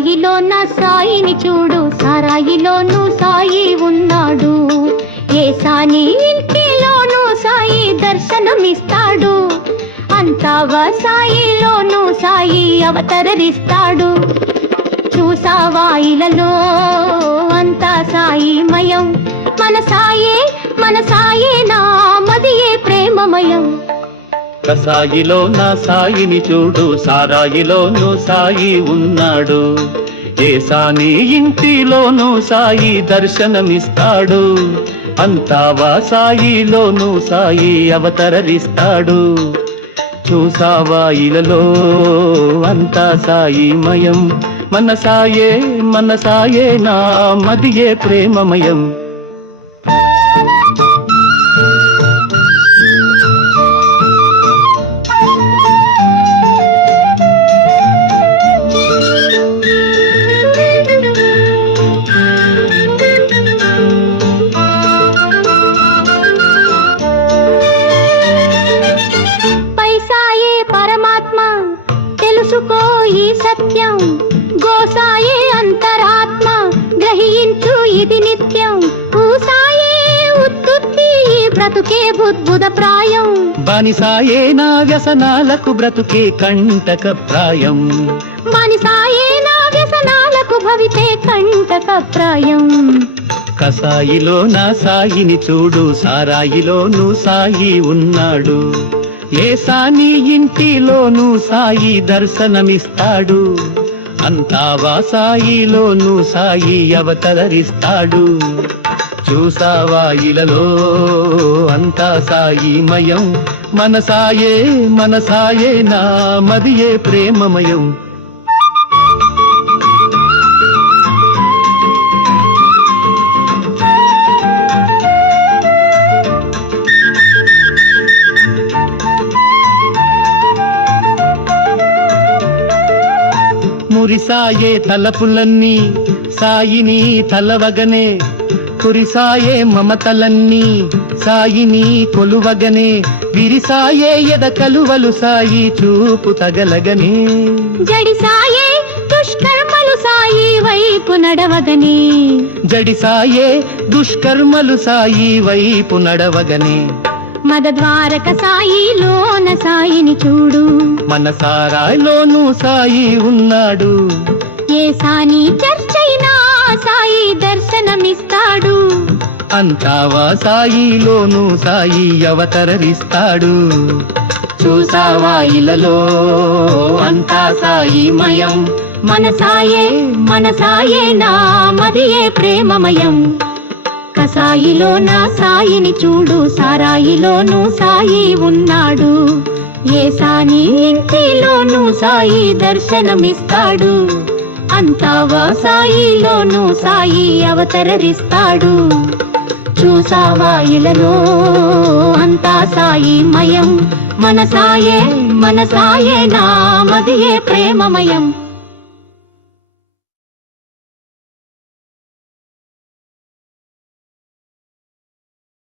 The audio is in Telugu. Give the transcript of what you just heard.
సాయిలో నా సాయిని చూడు సారాయిలోనూ సాయి ఉన్నాడు. ఏ సాని ఇంటిలోనూ సాయి దర్శనమిస్తాడు. అంతావా సాయిలోనూ సాయి అవతరరిస్తాడు. చూసావా ఇలలో అంతా సాయిమయం? మన సాయే మన సాయే నా కసాయిలో నా సాయిని చూడు సారాయిలోను సాయి ఉన్నాడు. ఏ సాని ఇంటిలోను సాయి దర్శనమిస్తాడు. అంతావా సాయిలోను సాయి అవతరరిస్తాడు. చూసావా ఇలలో అంతా సాయిమయం మన సాయే మన సాయే నా మదియే ప్రేమమయం. ఈ సత్యం. గోసాయే అంతరాత్మ గ్రహించు ఇది నిత్యం. ఊసాయే ఉత్తుత్తి ఈ బ్రతుకే బుద్బుద ప్రాయం బానిసాయే నా వ్యసనాలకు బ్రతుకే కంటక ప్రాయం. మనిసాయే నా వ్యసనాలకు భవితే కంటక ప్రాయం. కసాయిలో నా సాయిని చూడు సారాయిలోను సాయి ఉన్నాడు. ఏ సాని ఇంటిలోనూ సాయి దర్శనమిస్తాడు. అంతా వాసాయిలోనూ సాయి అవతరిస్తాడు చూసావా ఇలలో అంతా సాయిమయం. మన సాయే మన సాయే నా మదియే ప్రేమమయం. మురిసాయే తలపులన్నీ సాయిని తలవగనే. కురిసాయే మమతలన్నీ సాయిని కొలువగనే. విరిసాయే ఎద కలువలు సాయి చూపు తగలగనే. జడిసాయే దుష్కర్మలు సాయి వైపు నడవగనే. జడిసాయే దుష్కర్మలు సాయి వైపు నడవగనే. మద ద్వారక సాయిలోన చూడు. మన సారాయిలోనూ సాయి ఉన్నాడు. ఏ సాని చర్చైనా సాయి దర్శనమిస్తాడు. అంతావా సాయిలోను సాయి అవతరరిస్తాడు. చూసావా ఇలలో అంతా సాయిమయం మన సాయే మన సాయే నా మదియే ప్రేమమయం. కసాయిలో నా సాయిని చూడు సారాయిలోను సాయి ఉన్నాడు. ఏ సాని ఇంటిలోను సాయి దర్శనమిస్తాడు. అంతావా సాయిలోనూ సాయి అవతరరిస్తాడు. చూసావా ఇలలో అంతా సాయి మయం. మన సాయే మన సాయే నామదియే ప్రేమమయం.